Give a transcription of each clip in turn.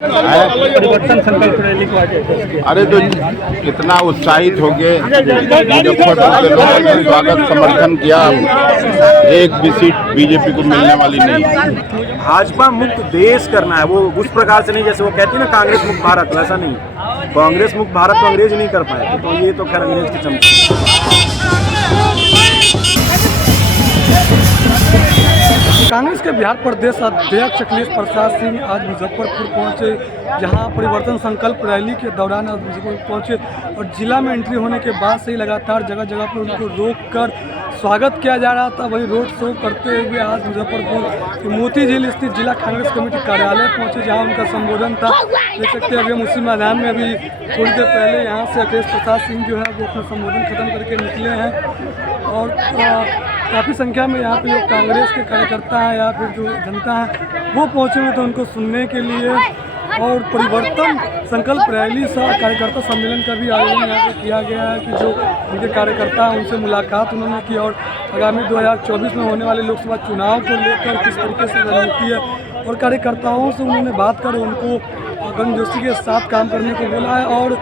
परिवर्तन संकल्प रैली को आज अरे तो कितना उत्साहित हो गए, मुजफ्फरपुर के लोगों ने स्वागत समर्थन किया। एक भी सीट बीजेपी को मिलने वाली नहीं। भाजपा मुक्त देश करना है, वो उस प्रकार से नहीं जैसे वो कहती है ना कांग्रेस मुक्त भारत, वैसा नहीं। कांग्रेस मुक्त भारत तो अंग्रेज नहीं कर पाए, तो ये तो खैर अंग्रेज की चमक। कांग्रेस के बिहार प्रदेश अध्यक्ष अखिलेश प्रसाद सिंह आज मुजफ्फरपुर पहुंचे, जहां परिवर्तन संकल्प रैली के दौरान आज मुजफ्फरपुर पहुंचे और जिला में एंट्री होने के बाद से ही लगातार जगह जगह पर उनको रोककर स्वागत किया जा रहा था। वही रोड शो करते हुए आज मुजफ्फरपुर के मोती झील स्थित जिला कांग्रेस कमेटी कार्यालय पहुंचे, जहां उनका संबोधन था। देख सकते हैं अभी हम उसी मैदान में अभी थोड़ी देर पहले यहाँ से अखिलेश प्रसाद सिंह जो है वो अपना संबोधन खत्म करके निकले हैं और काफ़ी संख्या में यहाँ पे जो कांग्रेस के कार्यकर्ता हैं या फिर जो जनता है वो पहुँचे हुए थे उनको सुनने के लिए। और परिवर्तन संकल्प रैली सा कार्यकर्ता सम्मेलन का भी आयोजन यहाँ पे किया गया है कि जो उनके कार्यकर्ता हैं उनसे मुलाकात उन्होंने की और आगामी 2024 में होने वाले लोकसभा चुनाव को लेकर किस तरीके से रणनीति है और कार्यकर्ताओं से उन्होंने बात कर उनको गर्मजोशी के साथ काम करने को बोला है और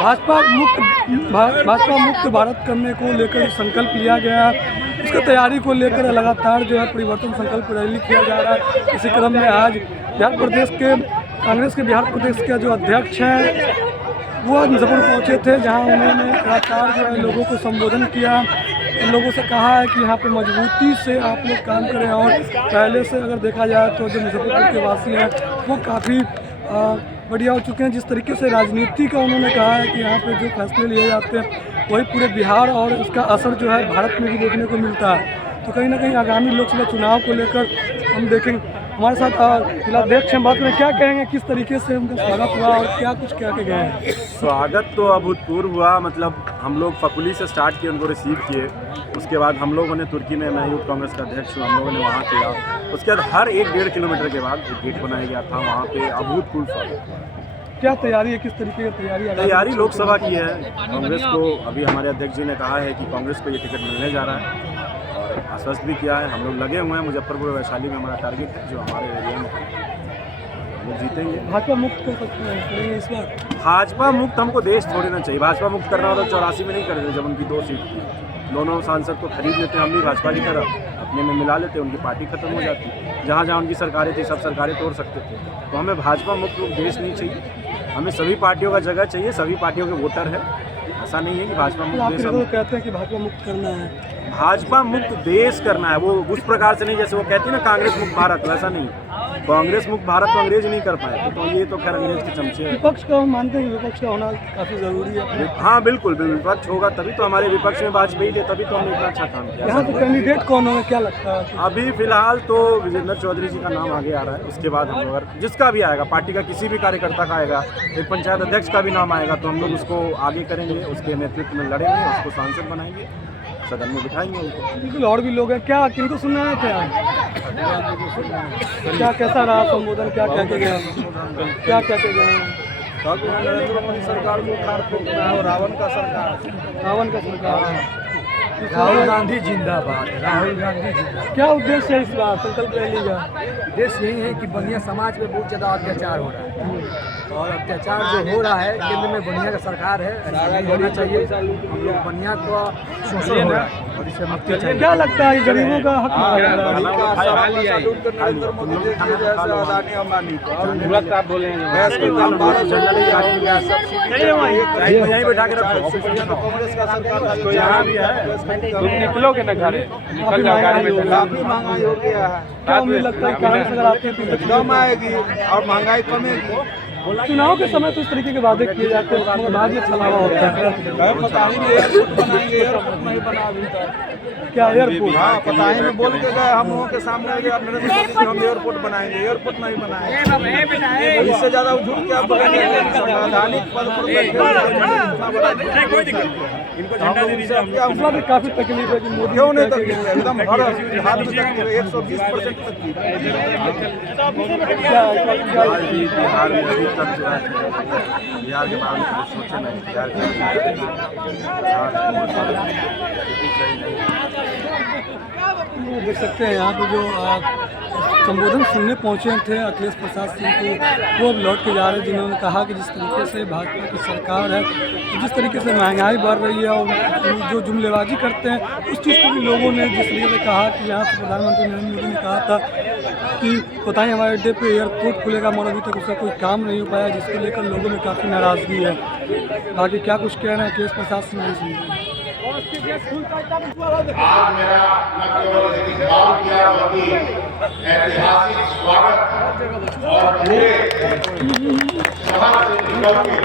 भाजपा मुक्त भारत करने को लेकर संकल्प लिया गया है। उसकी तैयारी को लेकर लगातार जो है परिवर्तन संकल्प रैली किया जा रहा है। इसी क्रम में आज बिहार प्रदेश के कांग्रेस के बिहार प्रदेश के जो अध्यक्ष हैं वो आज मुजफ्फरपुर पहुँचे थे, जहां उन्होंने लगातार जो है लोगों को संबोधन किया। उन लोगों से कहा है कि यहाँ पे मजबूती से आप लोग काम करें और पहले से अगर देखा जाए तो जो मुजफ्फरपुर के वासी हैं वो काफ़ी बढ़िया हो चुके हैं। जिस तरीके से राजनीति का उन्होंने कहा है कि यहाँ पे जो फैसले लिए जाते हैं वही पूरे बिहार और उसका असर जो है भारत में भी देखने को मिलता है। तो कहीं ना कहीं आगामी लोकसभा चुनाव को लेकर हम देखेंगे। हमारे साथ जिलाध्यक्ष हैं, बात में क्या कहेंगे, किस तरीके से उनका स्वागत हुआ और क्या कुछ कह के गए हैं? स्वागत तो अभूतपूर्व हुआ, मतलब हम लोग फकुली से स्टार्ट किए, उनको रिसीव किए। उसके बाद हम लोगों ने तुर्की में, मैं यूथ कांग्रेस का अध्यक्ष हूँ, हम लोगों ने वहाँ किया। उसके बाद हर 1-1.5 किलोमीटर के बाद एक गेट बनाया गया था, वहाँ पे अभूतपूर्व स्वागत हुआ। क्या तैयारी है, किस तरीके की तैयारी लोकसभा की है। कांग्रेस को अभी हमारे अध्यक्ष जी ने कहा है कि कांग्रेस को ये टिकट मिलने जा रहा है और आश्वस्त भी किया है। हम लोग लगे हुए हैं, मुजफ्फरपुर वैशाली में हमारा टारगेट है जो हमारे एरिया में वो जीतेंगे। भाजपा मुक्त कर सकते हैं इस बार? भाजपा मुक्त हमको देश छोड़ना चाहिए। भाजपा मुक्त करना होता 84 में नहीं कर रहे, जब उनकी 2 सीट थी। दोनों सांसद को खरीद लेते हम भी भाजपा की तरफ, अपने में मिला लेते, उनकी पार्टी खत्म हो जाती। जहाँ जहाँ उनकी सरकारें थी सब सरकारें तोड़ सकते थे। तो हमें भाजपा मुक्त देश नहीं चाहिए, हमें सभी पार्टियों का जगह चाहिए। सभी पार्टियों के वोटर है, ऐसा नहीं है कि भाजपा मुक्त देश। तो कहते हैं कि भाजपा मुक्त करना है, भाजपा मुक्त देश करना है, वो उस प्रकार से नहीं जैसे वो कहती है ना कांग्रेस मुक्त भारत, वैसा नहीं। कांग्रेस मुक्त भारत तो अंग्रेज नहीं कर पाए, तो ये तो खैर अंग्रेज के चमचे हैं। विपक्ष का हम मानते हैं, विपक्ष का होना काफ़ी ज़रूरी है। हाँ बिल्कुल, विपक्ष होगा तभी तो हमारे विपक्ष में वाजपेयी थे, तभी तो हमने इतना अच्छा काम किया। यहाँ तो कैंडिडेट कौन होगा, क्या लगता है? अभी फिलहाल तो विजेंद्र चौधरी जी का नाम आगे आ रहा है। उसके बाद हम लोग जिसका भी आएगा, पार्टी का किसी भी कार्यकर्ता का आएगा, एक पंचायत अध्यक्ष का भी नाम आएगा, तो हम लोग उसको आगे करेंगे, उसके नेतृत्व में लड़ेंगे, उसको सांसद बनाएंगे, सदन में बिठाएंगे उनको। बिल्कुल, और भी लोग हैं। क्या किनको सुनना है थे आप? क्या कैसा रहा संबोधन, क्या कह के गए, क्या कह के गए? नरेंद्र मोदी सरकार को उखाड़ फेंकना है और रावण का सरकार। राहुल गांधी जिंदाबाद, राहुल गांधी जिंदाबाद। क्या उद्देश्य है इस बार संकल्प रैली का? उद्देश्य यही है कि बनिया समाज में बहुत ज़्यादा अत्याचार हो रहा है और अत्याचार जो हो रहा है, केंद्र में बनिया का सरकार है, ऐसा होना चाहिए। हम लोग बनिया को शोषण हो रहा है और इसे मुक्ति चाहिए। क्या लगता है गरीबों का हक यहीं बैठा के रखो, कांग्रेस का सरकार निकलोगे ना घर, निकल जाओ गाड़ी में। काफी महंगाई हो गया है। क्या उम्मीद लगता है कांग्रेस अगर आती है तो कम आएगी और महंगाई कमेगी। चुनाव के समय तो इस तरीके के वादे किए जाते हैं, मगर बाद में छलावा होता है। पता ही नहीं एयरपोर्ट बनाएंगे, एयरपोर्ट नहीं बना अभी तक। क्या एयरपोर्ट? हाँ, पता ही नहीं, बोल के गए हम लोगों के सामने नरेंद्र मोदी जी हम एयरपोर्ट बनाएंगे, एयरपोर्ट नहीं बनाएंगे। इससे ज्यादा झूठ क्या बोलेंगे? संवैधानिक पद पर इनको झंडा दे दीजिए। इस बार काफी तकलीफ है कि मोदी क्यों नहीं तकलीफ है? एकदम हर हाथ में तकलीफ है, 120% तकलीफ है। बिहार में अभी तक जो है बिहार के बारे में सोचे नहीं, बिहार के देख सकते हैं यहाँ पे जो संबोधन सुनने पहुँचे थे अखिलेश प्रसाद सिंह को, वो अब लौट के जा रहे हैं, जिन्होंने कहा कि जिस तरीके से भाजपा की सरकार है, जिस तरीके से महंगाई बढ़ रही है और जो जुमलेबाजी करते हैं, उस चीज़ को भी लोगों ने जिस तरीके से कहा कि यहाँ से प्रधानमंत्री नरेंद्र मोदी ने कहा था कि बताएं हमारे अड्डे पे एयरपोर्ट खुलेगा, मगर अभी तक उसका कोई काम नहीं हो पाया, जिसको लेकर लोगों में काफ़ी नाराज़गी है। बाकी क्या कुछ कह रहे हैं अखिलेश प्रसाद सिंह नहीं सुनिए। आज मेरा न केवल इस्तेमाल किया बल्कि ऐतिहासिक स्वागत और पूरे शहर से निकल के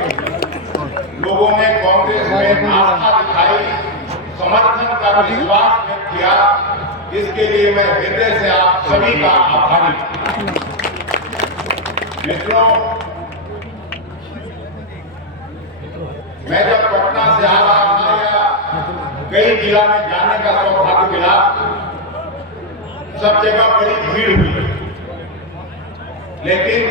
लोगों ने कांग्रेस में आस्था दिखाई, समर्थन का विश्वास व्यक्त किया, इसके लिए मैं हृदय से आप सभी का आभारी हूं। मित्रों, मैं जब पटना से आ रहा था या कई जिला में जाने का सौभाग्य मिला, सब जगह बड़ी भीड़ हुई, लेकिन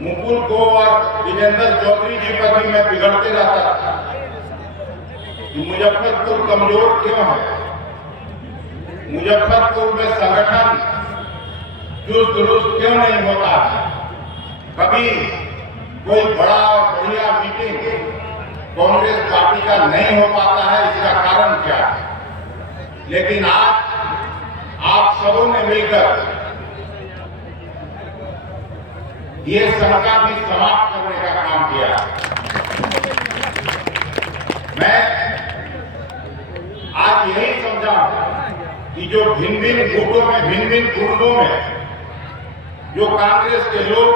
मुकुल को और विजेंद्र चौधरी जी पर भी मैं बिगड़ते रहता था कि मुजफ्फरपुर कमजोर क्यों है, मुजफ्फरपुर में संगठन चुस्त दुरुस्त क्यों नहीं होता है, कभी कोई बड़ा और बढ़िया मीटिंग कांग्रेस पार्टी का नहीं हो पाता है, इसका कारण क्या है। लेकिन आज आप सबों ने मिलकर ये शंका भी समाप्त करने का काम किया। मैं आज यही समझा कि जो भिन्न भिन्न गुटों में, भिन्न भिन्न गुटों में जो कांग्रेस के लोग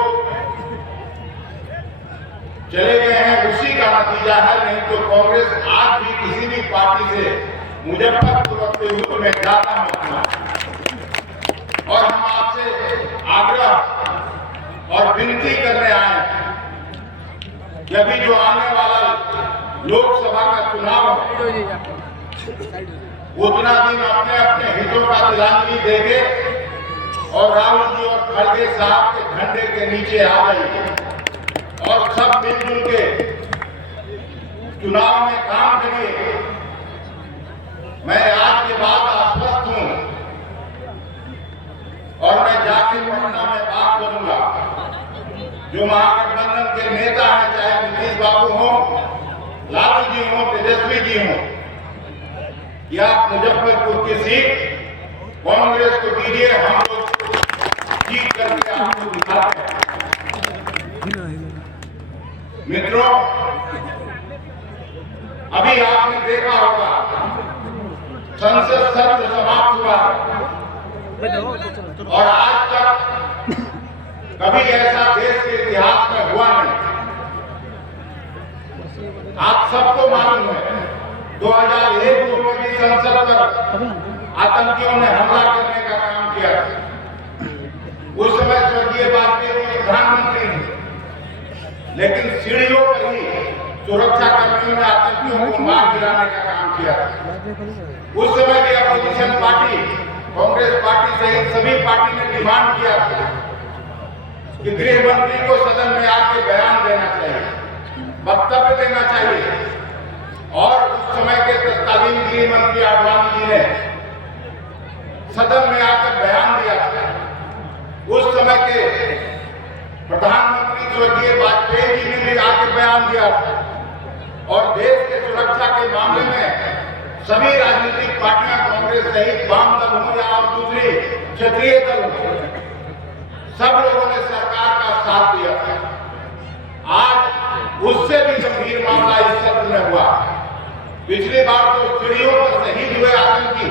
चले गए हैं, उसी का नतीजा है। नहीं तो कांग्रेस आज भी किसी भी पार्टी से मुजफ्फरपुर के रूप में ज्यादा मत। और हम आपसे आग्रह और विनती करने आए हैं कि अभी जो आने वाला लोकसभा का चुनाव है, उतना दिन अपने अपने हितों का तिलांजलि देंगे और राहुल जी और खड़गे साहब के झंडे के नीचे आ जाइए और सब मिलजुल के चुनाव में काम करिए। मैं आज के बाद आश्वस्त हूं और मैं जाके पटना में बात करूंगा। जो महागठबंधन के नेता हैं, चाहे नीतीश बाबू हो, लालू जी हो, तेजस्वी जी हो, कि आप मुजफ्फरपुर की सीट कांग्रेस को दीजिए, हम लोग जीत करके आपको दिखाते हैं। मित्रों, अभी आपने देखा होगा संसद सत्र समाप्त हुआ और आज तक कभी ऐसा देश के इतिहास में हुआ नहीं। आप सबको मालूम है 2001 में भी संसद पर आतंकियों ने हमला करने का काम किया। उस समय स्वर्गीय वाजपेयी जी प्रधानमंत्री थे, लेकिन सीढ़ियों पर ही सुरक्षा कर्मियों ने आतंकियों को मार गिराने का काम किया। उस समय भी अपोजिशन पार्टी, कांग्रेस पार्टी सहित सभी पार्टी ने डिमांड किया था कि गृह मंत्री को सदन में आके बयान देना चाहिए, वक्तव्य देना चाहिए। और उस समय के तत्कालीन गृह मंत्री आडवाणी जी ने सदन में आकर बयान दिया था। उस समय के प्रधानमंत्री स्वर्गीय वाजपेयी जी ने भी आके बयान दिया था। और देश के सुरक्षा के मामले में सभी राजनीतिक पार्टियां, कांग्रेस सहित वाम दल हो या और दूसरी क्षेत्रीय दल हो, सब लोगों ने सरकार का साथ दिया था। आज उससे भी गंभीर मामला इस सत्र में हुआ। पिछली बार तो सीढ़ियों पर शहीद हुए आतंकी,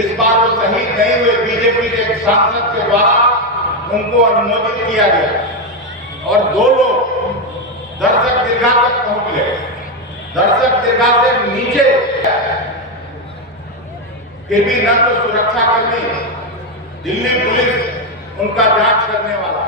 इस बार वो शहीद नहीं हुए, बीजेपी के एक सांसद के द्वारा उनको अनुमोदित किया गया और 2 लोग दर्शक दीर्घा तक पहुंच गए। दर्शक दीर्घा से नीचे फिर भी न तो सुरक्षा कर्मी, दिल्ली पुलिस उनका जांच करने वाला,